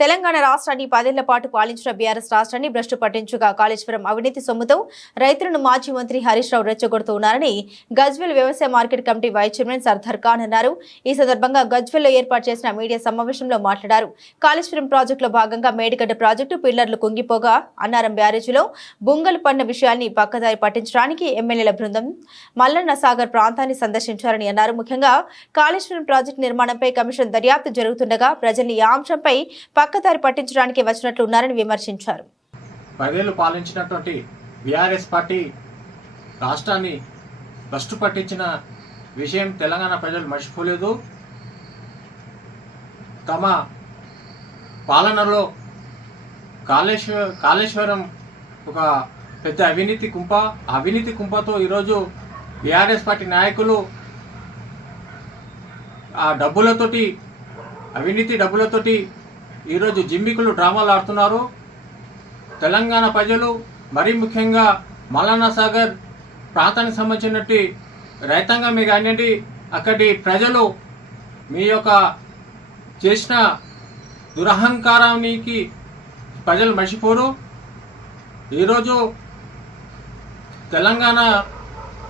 తెలంగాణ రాష్ట్రాన్ని పదేళ్ళ పాటు పాలించిన బీఆర్ఎస్ రాష్ట్రాన్ని భ్రష్టు పట్టించుగా కాళేశ్వరం అవినీతి సొమ్ముతో రైతులను మాజీ మంత్రి హరీష్ రావు రెచ్చగొడుతూ ఉన్నారని గజ్వెల్ వ్యవసాయ market committee vice chairman Sardar Khan అన్నారు. ఈ సందర్భంగా గజ్వెల్లో ఏర్పాటు చేసిన మీడియా సమావేశంలో మాట్లాడారు. కాళేశ్వరం ప్రాజెక్టులో భాగంగా మేడిగడ్డ ప్రాజెక్టు పిల్లర్లు కుంగిపోగా అన్నారం బ్యారేజీలో బుంగలు పడిన విషయాన్ని పక్కదారి పట్టించడానికి ఎమ్మెల్యేల బృందం మల్లన్న సాగర్ ప్రాంతాన్ని సందర్శించారని అన్నారు. ముఖ్యంగా కాళేశ్వరం ప్రాజెక్టు నిర్మాణంపై కమిషన్ దర్యాప్తు జరుగుతుండగా ప్రజల్ని ఈ అంశంపై పక్కదారి పట్టించడానికి వచ్చినట్లు ఉన్నారని విమర్శించారు. పదేళ్ళు పాలించినటువంటి బీఆర్ఎస్ పార్టీ రాష్ట్రాన్ని భ్రష్టు పట్టించిన విషయం తెలంగాణ ప్రజలు మర్చిపోలేదు. తమ పాలనలో కాళేశ్వర కాళేశ్వరం ఒక పెద్ద అవినీతి కుంప అవినీతి కుంపతో ఈరోజు బీఆర్ఎస్ పార్టీ నాయకులు ఆ డబ్బులతోటి అవినీతి డబ్బులతోటి ఈరోజు జిమ్మికులు డ్రామాలు ఆడుతున్నారు. తెలంగాణ ప్రజలు మరీ ముఖ్యంగా మలానా సాగర్ ప్రాంతానికి సంబంధించినట్టు రైతాంగమే కానివ్వండి అక్కడి ప్రజలు మీ యొక్క చేసిన దురహంకారానికి ప్రజలు మర్చిపోరు. ఈరోజు తెలంగాణ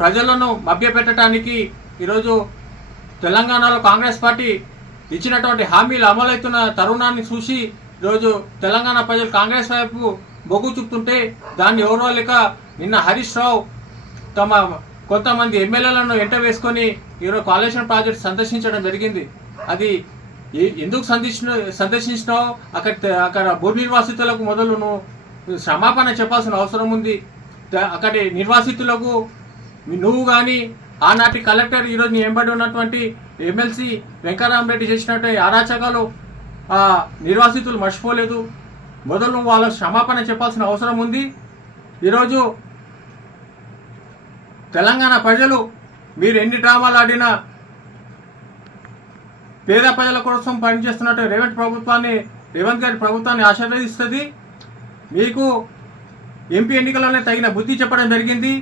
ప్రజలను మభ్యపెట్టడానికి ఈరోజు తెలంగాణలో కాంగ్రెస్ పార్టీ ఇచ్చినటువంటి హామీలు అమలవుతున్న తరుణాన్ని చూసి ఈరోజు తెలంగాణ ప్రజలు కాంగ్రెస్ వైపు మొగ్గు చూపుతుంటే దాన్ని ఎవరో లేక నిన్న హరీష్ రావు తమ కొంతమంది ఎమ్మెల్యేలను ఎంట వేసుకొని ఈరోజు కాళేశ్వరం ప్రాజెక్ట్ సందర్శించడం జరిగింది. అది ఎందుకు సందర్శించిన సందర్శించినావు? అక్కడ అక్కడ భూమి నిర్వాసితులకు మొదలు నువ్వు క్షమాపణ చెప్పాల్సిన అవసరం ఉంది. అక్కడి నిర్వాసితులకు నువ్వు కానీ ఆనాటి కలెక్టర్ ఈరోజు నీ ఎంబడి ఉన్నటువంటి ఎమ్మెల్సీ వెంకరామరెడ్డి చేసినట్టు అరాచకాలు ఆ నిర్వాసితులు మర్చిపోలేదు. మొదలు వాళ్ళ క్షమాపణ చెప్పాల్సిన అవసరం ఉంది. ఈరోజు తెలంగాణ ప్రజలు మీరు ఎన్ని డ్రామాలు ఆడినా పేద ప్రజల కోసం పనిచేస్తున్నట్టు రేవంత్ ప్రభుత్వాన్ని రేవంత్ గారి ప్రభుత్వాన్ని ఆశీర్వదిస్తుంది. మీకు ఎంపీ ఎన్నికల్లోనే తగిన బుద్ధి చెప్పడం జరిగింది.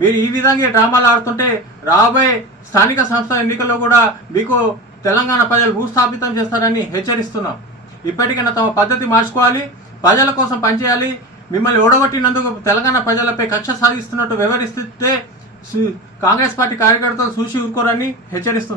మీరు ఈ విధంగా డ్రామాలు ఆడుతుంటే రాబోయే స్థానిక సంస్థ ఎన్నికల్లో కూడా మీకు తెలంగాణ ప్రజలు భూస్థాపితం చేస్తారని హెచ్చరిస్తున్నాం. ఇప్పటికైనా తమ పద్ధతి మార్చుకోవాలి ప్రజల కోసం పనిచేయాలి. మిమ్మల్ని ఓడగొట్టినందుకు తెలంగాణ ప్రజలపై కక్ష సాధిస్తున్నట్టు వివరిస్తే కాంగ్రెస్ పార్టీ కార్యకర్తలు చూసి ఊరుకోరని హెచ్చరిస్తున్నాం.